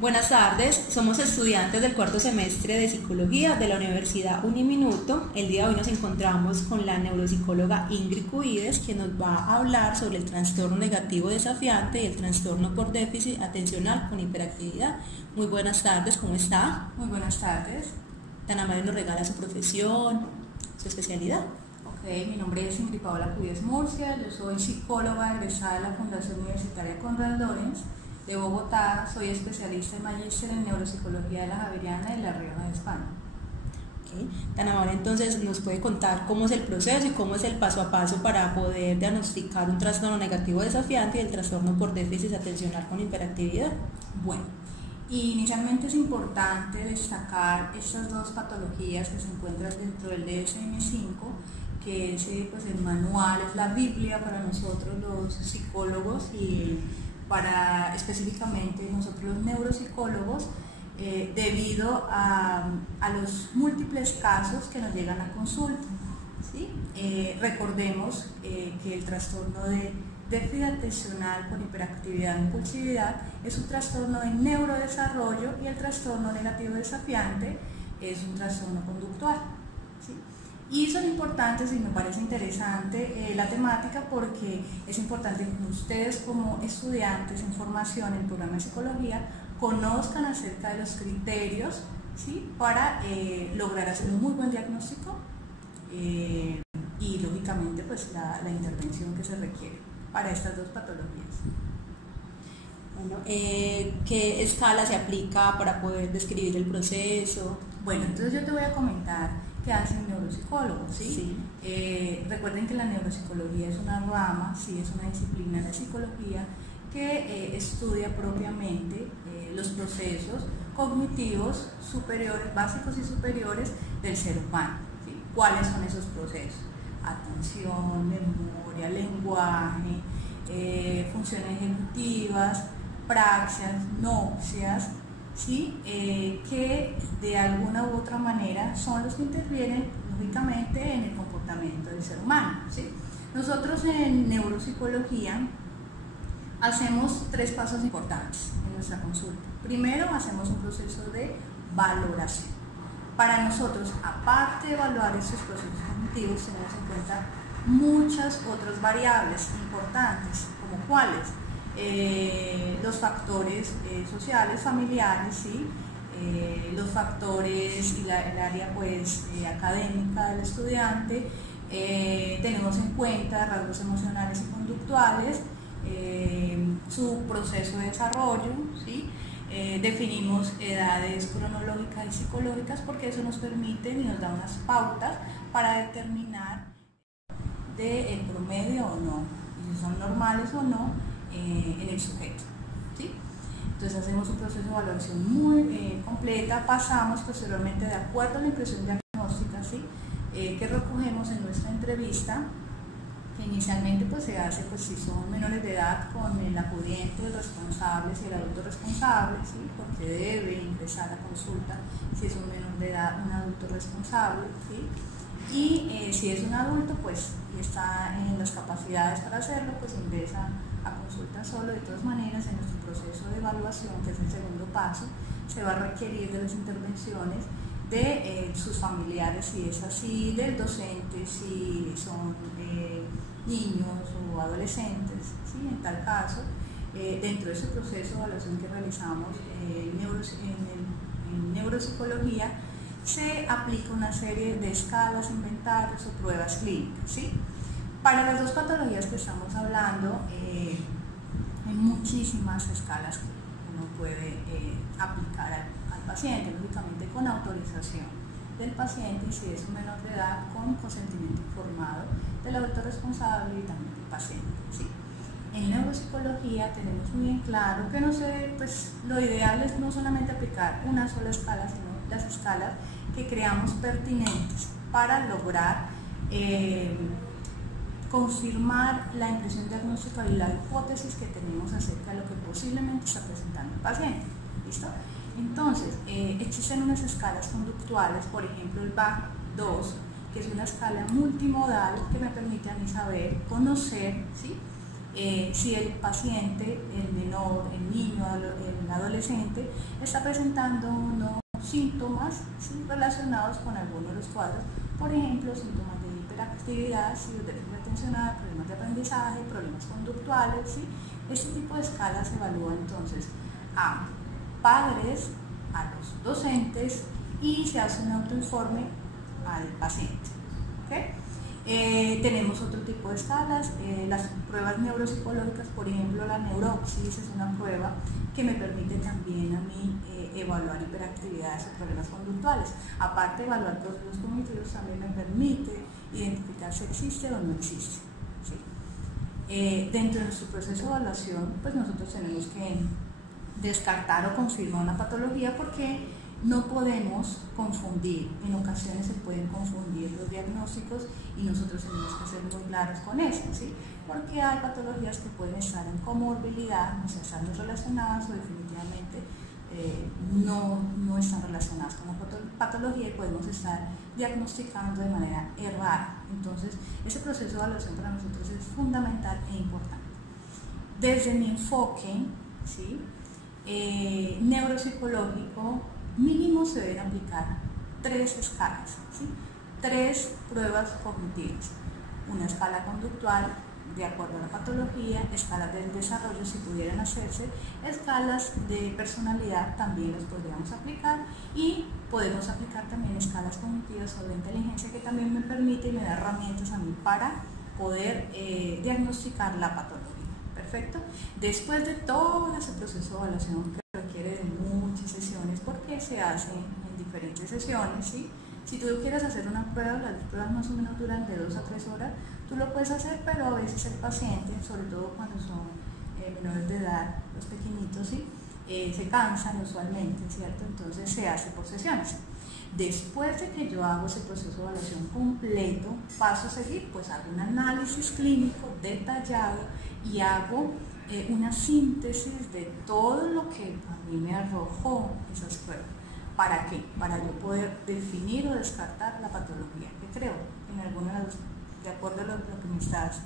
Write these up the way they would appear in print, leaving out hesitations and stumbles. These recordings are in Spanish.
Buenas tardes, somos estudiantes del cuarto semestre de Psicología de la Universidad Uniminuto. El día de hoy nos encontramos con la neuropsicóloga Ingrid Cuides, que nos va a hablar sobre el trastorno negativo desafiante y el trastorno por déficit atencional con hiperactividad. Muy buenas tardes, ¿cómo está? Muy buenas tardes. Tan amable nos regala su profesión, su especialidad. Mi nombre es Ingrid Paola Cuides Murcia, yo soy psicóloga egresada de la Fundación Universitaria Konrad Lorenz de Bogotá, soy especialista en magíster en neuropsicología de la Javeriana y La Rioja de España. Tan amable, entonces nos puede contar cómo es el proceso y cómo es el paso a paso para poder diagnosticar un trastorno negativo desafiante y el trastorno por déficit atencional con hiperactividad. Bueno, inicialmente es importante destacar estas dos patologías que se encuentran dentro del DSM-5, que es el manual, es la Biblia para nosotros los psicólogos y para específicamente nosotros los neuropsicólogos, debido a los múltiples casos que nos llegan a consulta. ¿Sí? Recordemos que el trastorno de déficit atencional con hiperactividad e impulsividad es un trastorno de neurodesarrollo y el trastorno negativo desafiante es un trastorno conductual. ¿Sí? Y son importantes y me parece interesante la temática porque es importante que ustedes como estudiantes en formación en el programa de psicología conozcan acerca de los criterios, ¿sí? Para lograr hacer un muy buen diagnóstico y lógicamente pues la intervención que se requiere para estas dos patologías. Bueno, ¿qué escala se aplica para poder describir el proceso? Bueno, entonces yo te voy a comentar qué hace un neuropsicólogo, ¿sí? Recuerden que la neuropsicología es una rama, sí, es una disciplina de psicología que estudia propiamente los procesos cognitivos superiores, básicos y superiores del ser humano, ¿sí? ¿Cuáles son esos procesos? Atención, memoria, lenguaje, funciones ejecutivas, praxias, nopsias, ¿sí? Que de alguna u otra manera son los que intervienen lógicamente en el comportamiento del ser humano, ¿sí? Nosotros en neuropsicología hacemos tres pasos importantes en nuestra consulta. Primero, hacemos un proceso de valoración. Para nosotros, aparte de evaluar estos procesos cognitivos, tenemos en cuenta muchas otras variables importantes, como cuáles, los factores sociales, familiares, ¿sí? Los factores y el área académica del estudiante, tenemos en cuenta rasgos emocionales y conductuales, su proceso de desarrollo, ¿sí? Definimos edades cronológicas y psicológicas porque eso nos permite y nos da unas pautas para determinar el promedio o no, si son normales o no en el sujeto. ¿Sí? Entonces hacemos un proceso de evaluación muy completa, pasamos posteriormente de acuerdo a la impresión diagnóstica, ¿sí? Que recogemos en nuestra entrevista, que inicialmente se hace si son menores de edad con el acudiente, los responsables y el adulto responsable, ¿sí? Porque debe ingresar a consulta si es un menor de edad, un adulto responsable, ¿sí? Y si es un adulto y está en las capacidades para hacerlo, ingresa a consulta solo. De todas maneras, en nuestro proceso de evaluación, que es el segundo paso, se va a requerir de las intervenciones de sus familiares, si es así, del docente, si son niños o adolescentes, ¿sí? En tal caso, dentro de ese proceso de evaluación que realizamos en neuropsicología, se aplica una serie de escalas, inventarios o pruebas clínicas, ¿sí? Para las dos patologías que estamos hablando, hay muchísimas escalas que uno puede aplicar al paciente, lógicamente con autorización del paciente y si es un menor de edad con consentimiento informado del adulto responsable y también del paciente, ¿sí? En neuropsicología tenemos muy bien claro que lo ideal es no solamente aplicar una sola escala, sino las escalas que creamos pertinentes para lograr confirmar la impresión diagnóstica y la hipótesis que tenemos acerca de lo que posiblemente está presentando el paciente. ¿Listo? Entonces, existen unas escalas conductuales, por ejemplo el BAC-2, que es una escala multimodal que me permite a mí saber, conocer, ¿sí? si el paciente, el menor, el niño, el adolescente, está presentando unos síntomas, ¿sí?, relacionados con alguno de los cuadros, por ejemplo, síntomas de hiperactividad, ¿sí?, de déficit atencional, problemas de aprendizaje, problemas conductuales, ¿sí? Este tipo de escala se evalúa entonces a padres, a los docentes, y se hace un autoinforme al paciente. ¿Okay? Tenemos otro tipo de escalas, las pruebas neuropsicológicas, por ejemplo la neuropsis es una prueba que me permite también a mí evaluar hiperactividades o problemas conductuales. Aparte de evaluar procesos cognitivos, también me permite identificar si existe o no existe, ¿sí? Dentro de nuestro proceso de evaluación, pues nosotros tenemos que descartar o confirmar una patología, porque no podemos confundir, en ocasiones se pueden confundir los diagnósticos y nosotros tenemos que ser muy claros con eso, ¿sí? Porque hay patologías que pueden estar en comorbilidad, o sea, están relacionadas o definitivamente no están relacionadas con la patología, y podemos estar diagnosticando de manera errada. Entonces, ese proceso de evaluación para nosotros es fundamental e importante. Desde mi enfoque, ¿sí?, neuropsicológico, mínimo se deben aplicar 3 escalas, ¿sí?, 3 pruebas cognitivas, una escala conductual de acuerdo a la patología, escalas del desarrollo si pudieran hacerse, escalas de personalidad también las podríamos aplicar, y podemos aplicar también escalas cognitivas o de inteligencia, que también me permite y me da herramientas a mí para poder diagnosticar la patología. Perfecto. Después de todo ese proceso de evaluación, que requiere de muchas sesiones porque se hace en diferentes sesiones, ¿sí? Si tú quieres hacer una prueba, las pruebas más o menos duran de 2 a 3 horas, tú lo puedes hacer, pero a veces el paciente, sobre todo cuando son menores de edad, los pequeñitos, ¿sí?, se cansan usualmente, ¿cierto? Entonces se hace por sesiones. Después de que yo hago ese proceso de evaluación completo, paso a seguir, pues hago un análisis clínico detallado y hago una síntesis de todo lo que a mí me arrojó esas pruebas. ¿Para qué? Para yo poder definir o descartar la patología que creo en alguno de los, de acuerdo a lo que me estás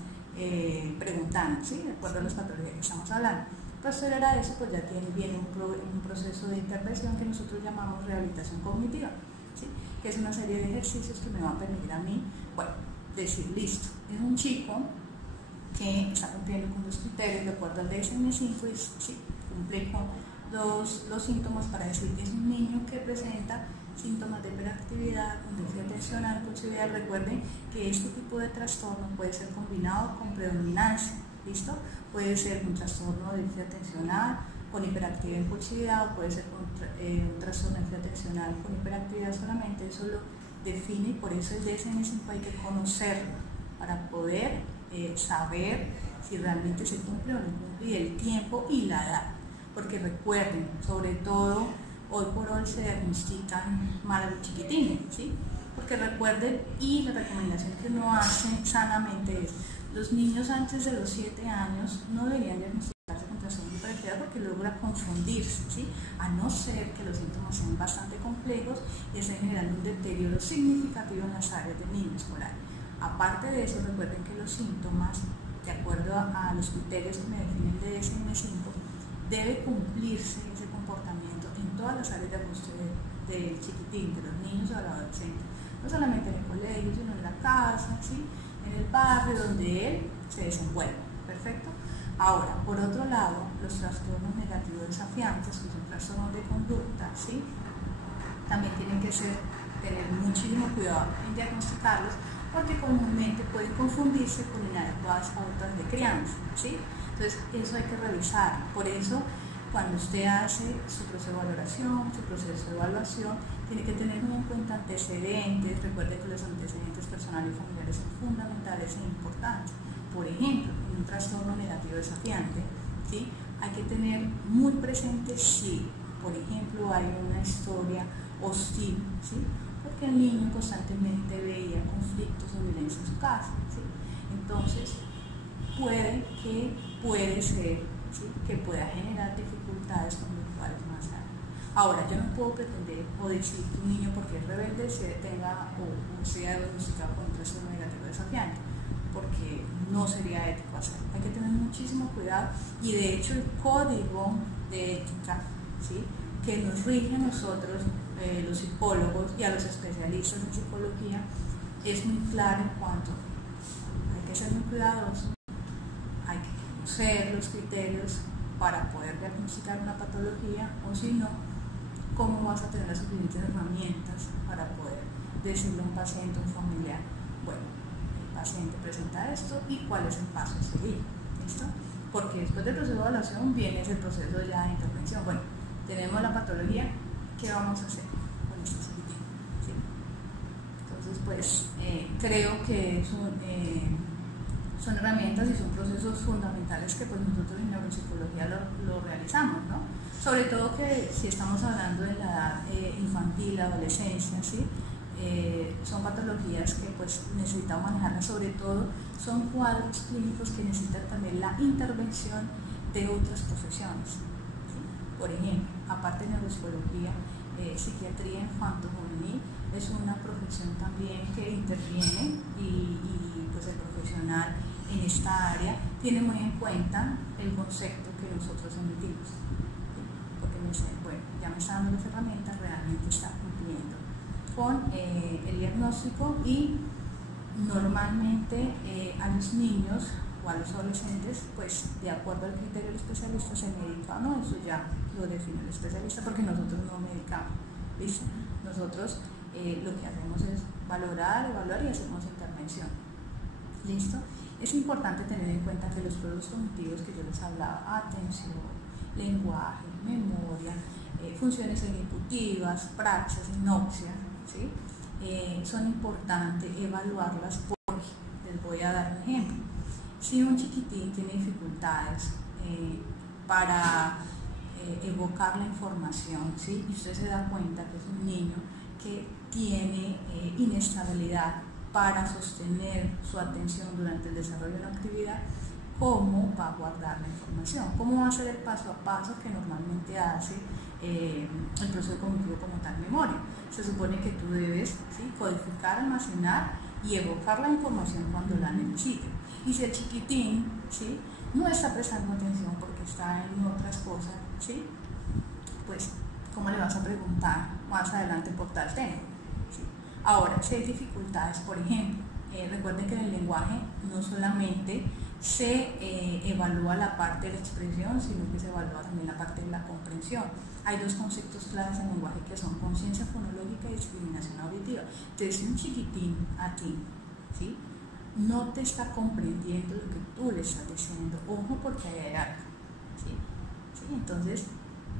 preguntando, ¿sí?, de acuerdo a las patologías que estamos hablando. Posterior a eso, pues ya viene un proceso de intervención que nosotros llamamos rehabilitación cognitiva, ¿sí?, que es una serie de ejercicios que me va a permitir a mí, bueno, decir, listo, es un chico que está cumpliendo con los criterios de acuerdo al DSM-5 y sí, cumple con los síntomas para decir que es un niño que presenta síntomas de hiperactividad, con déficit atencional, impulsividad. Recuerden que este tipo de trastorno puede ser combinado con predominancia, ¿listo? Puede ser un trastorno de déficit atencional con hiperactividad e impulsividad, o puede ser un trastorno de déficit atencional con hiperactividad solamente. Eso lo define, y por eso el DSM-5 hay que conocerlo para poder saber si realmente se cumple o no cumple, y el tiempo y la edad. Porque recuerden, sobre todo hoy por hoy se diagnostican mal a los chiquitines, ¿sí? Porque recuerden, y la recomendación que uno hace sanamente es, los niños antes de los 7 años no deberían diagnosticarse con trastorno de hiperactividad, porque logra confundirse, ¿sí?, a no ser que los síntomas sean bastante complejos y estén generando un deterioro significativo en las áreas del niño escolar. Aparte de eso, recuerden que los síntomas, de acuerdo a los criterios que me define el DSM-5, debe cumplirse ese comportamiento en todas las áreas de ajuste del chiquitín, de los niños o de los adolescentes, no solamente en el colegio, sino en la casa, ¿sí?, en el barrio donde él se desenvuelve. Perfecto. Ahora, por otro lado, los trastornos negativos desafiantes, que son trastornos de conducta, ¿sí?, también tienen que tener muchísimo cuidado en diagnosticarlos, porque comúnmente pueden confundirse con inadecuadas pautas de crianza, ¿sí? Entonces, eso hay que revisar. Por eso, cuando usted hace su proceso de valoración, su proceso de evaluación, tiene que tener muy en cuenta antecedentes. Recuerde que los antecedentes personales y familiares son fundamentales e importantes. Por ejemplo, en un trastorno negativo desafiante, ¿sí?, hay que tener muy presente si, por ejemplo, hay una historia hostil, ¿sí?, porque el niño constantemente veía conflictos o violencia en su casa, ¿sí? Entonces, puede ser, ¿sí?, que pueda generar dificultades conductuales más grandes. Ahora, yo no puedo pretender o decir que un niño, porque es rebelde, tenga o sea diagnosticado con un trastorno negativo desafiante, porque no sería ético hacerlo. Hay que tener muchísimo cuidado, y de hecho el código de ética, ¿sí?, que nos rige a nosotros, los psicólogos y a los especialistas en psicología, es muy claro en cuanto hay que ser muy cuidadosos, hay que conocer los criterios para poder diagnosticar una patología, o si no, cómo vas a tener las suficientes herramientas para poder decirle a un paciente, a un familiar, bueno, el paciente presenta esto y cuál es el paso a seguir, ¿listo? Porque después del proceso de evaluación viene ese proceso ya de intervención. Bueno, tenemos la patología, ¿qué vamos a hacer con este chiquitín? ¿Sí? Entonces, pues, creo que son herramientas y son procesos fundamentales que pues nosotros en neuropsicología lo realizamos, ¿no? Sobre todo que si estamos hablando de la edad infantil, adolescencia, ¿sí?, son patologías que pues necesitamos manejarlas, sobre todo son cuadros clínicos que necesitan también la intervención de otras profesiones, ¿sí? Por ejemplo, aparte de neuropsicología, psiquiatría infanto-juvenil es una profesión también que interviene y pues el profesional en esta área tiene muy en cuenta el concepto que nosotros emitimos, ¿sí? Porque me dice, bueno, ya me está dando las herramientas, realmente está cumpliendo con el diagnóstico, y normalmente a los niños o a los adolescentes, pues de acuerdo al criterio del especialista se medica o no, eso ya lo define el especialista, porque nosotros no medicamos, ¿listo? Nosotros lo que hacemos es valorar, evaluar y hacemos intervención, ¿listo? Es importante tener en cuenta que los procesos cognitivos que yo les hablaba, atención, lenguaje, memoria, funciones ejecutivas, praxis, sinopsia, ¿sí?, son importantes evaluarlas porque, les voy a dar un ejemplo, si un chiquitín tiene dificultades para evocar la información, ¿sí?, y usted se da cuenta que es un niño que tiene inestabilidad para sostener su atención durante el desarrollo de la actividad, ¿cómo va a guardar la información? ¿Cómo va a ser el paso a paso que normalmente hace el proceso cognitivo como tal memoria? Se supone que tú debes, ¿sí?, codificar, almacenar y evocar la información cuando la necesite. Y si el chiquitín, ¿sí?, no está prestando atención porque está en otras cosas, ¿sí?, pues ¿cómo le vas a preguntar más adelante por tal tema? ¿Sí? Ahora, si hay dificultades, por ejemplo, recuerden que en el lenguaje no solamente se evalúa la parte de la expresión, sino que se evalúa también la parte de la comprensión. Hay dos conceptos claves en el lenguaje que son conciencia fonológica y discriminación auditiva. Entonces, si un chiquitín a ti, ¿sí?, no te está comprendiendo lo que tú le estás diciendo, ojo, porque hay algo, ¿sí? ¿Sí? Entonces,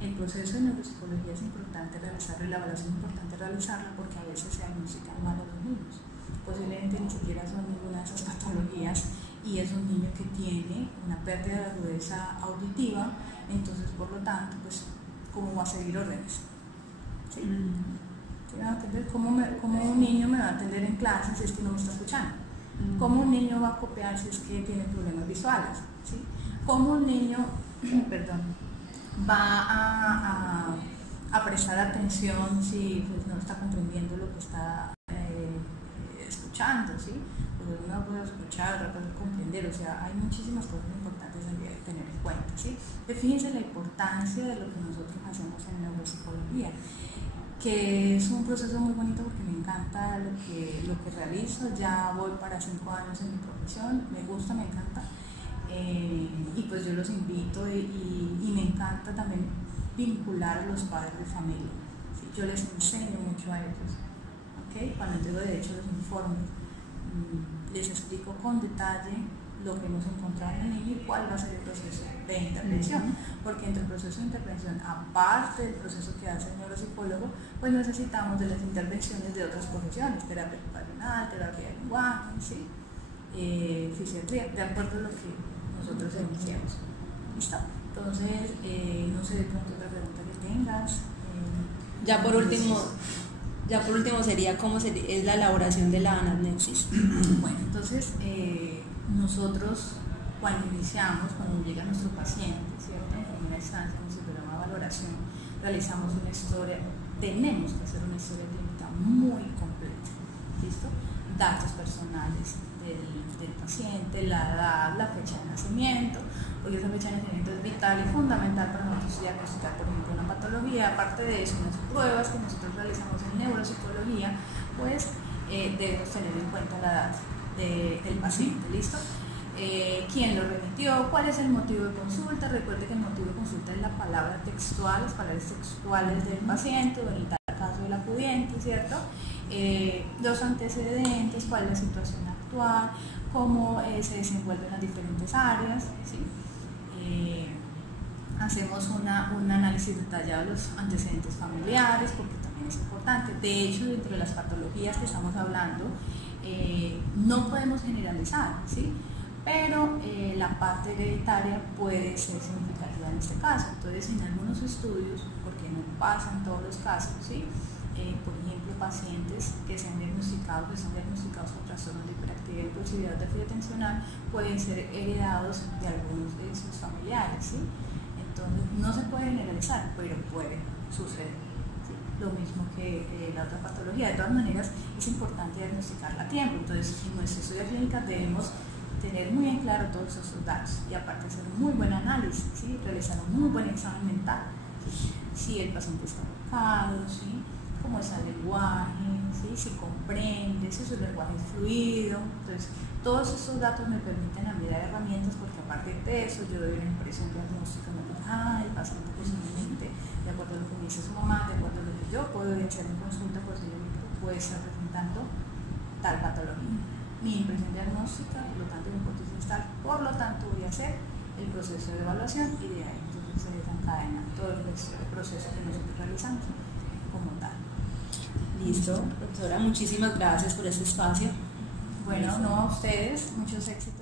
el proceso de neuropsicología es importante realizarlo, y la evaluación es importante realizarla, porque a veces se diagnostican mal a los niños. Posiblemente ni siquiera son ninguna de esas patologías, y es un niño que tiene una pérdida de agudeza auditiva, entonces por lo tanto, pues, ¿cómo va a seguir órdenes? ¿Sí? ¿Sí me va a entender? ¿Cómo un niño me va a atender en clase si es que no me está escuchando? ¿Cómo un niño va a copiar si es que tiene problemas visuales? ¿Sí? ¿Cómo un niño, va a prestar atención si pues, no está comprendiendo lo que está escuchando? ¿Sí? Porque uno puede escuchar, otra puede comprender, o sea, hay muchísimas cosas importantes que tener en cuenta, ¿sí? Fíjense la importancia de lo que nosotros hacemos en neuropsicología, que es un proceso muy bonito porque me encanta lo que realizo. Ya voy para 5 años en mi profesión, me gusta, me encanta, y pues yo los invito y me encanta también vincular a los padres de familia, ¿sí? Yo les enseño mucho a ellos, ¿okay? Cuando entrego de hecho los informes, les explico con detalle lo que hemos encontrado en el niño y cuál va a ser el proceso de intervención, porque entre el proceso de intervención, aparte del proceso que hace el neuropsicólogo, pues necesitamos de las intervenciones de otras profesiones, terapia ocupacional, terapia de lenguaje, ¿sí? Fisiatría, de acuerdo a lo que nosotros iniciamos. ¿Listo? Entonces, no sé de pronto otra pregunta que tengas. Ya por último sería cómo es la elaboración de la anamnesis. Bueno, entonces nosotros cuando llega nuestro paciente, ¿cierto?, en primera instancia, en nuestro programa de valoración, realizamos una historia, tenemos que hacer una historia clínica muy completa, ¿listo? Datos personales, del paciente, la edad, la fecha de nacimiento, porque esa fecha de nacimiento es vital y fundamental para nosotros diagnosticar, por ejemplo, una patología. Aparte de eso, unas pruebas que nosotros realizamos en neuropsicología, pues debemos tener en cuenta la edad del paciente, ¿listo? Quién lo remitió, cuál es el motivo de consulta. Recuerde que el motivo de consulta es la palabra textual, las palabras textuales del paciente, o en el caso del acudiente, ¿cierto? Los antecedentes, cuál es la situación actual, cómo se desenvuelven las diferentes áreas, ¿sí? Hacemos un análisis detallado de los antecedentes familiares, porque también es importante. De hecho, dentro de las patologías que estamos hablando, no podemos generalizar, ¿sí? Pero la parte hereditaria puede ser significativa en este caso. Entonces, en algunos estudios, porque no pasa en todos los casos, ¿sí? Por ejemplo, pacientes que se han diagnosticado, que son diagnosticados con trastornos de hiperactividad y impulsividad de déficit atencional, pueden ser heredados de algunos de sus familiares, ¿sí? Entonces, no se puede generalizar, pero puede suceder, ¿sí? Lo mismo que la otra patología. De todas maneras, es importante diagnosticarla a tiempo. Entonces, en nuestra historia clínica debemos tener muy en claro todos esos datos y aparte hacer un muy buen análisis, ¿sí? Realizar un muy buen examen mental, ¿sí? Si el paciente está educado, ¿sí? Cómo es el lenguaje, ¿sí? Si comprende, si su lenguaje es fluido. Entonces, todos estos datos me permiten a mí dar herramientas, porque aparte de eso yo doy una impresión diagnóstica, me digo, el paciente posiblemente, de acuerdo a lo que me dice su mamá, de acuerdo a lo que yo puedo hacer en consulta, posiblemente puede estar presentando tal patología. Mi impresión diagnóstica, por lo tanto, mi hipótesis es tal, por lo tanto voy a hacer el proceso de evaluación y de ahí entonces se desencadena todo el proceso que nosotros realizamos como tal. Listo, doctora, muchísimas gracias por este espacio. Bueno, no a ustedes, muchos éxitos.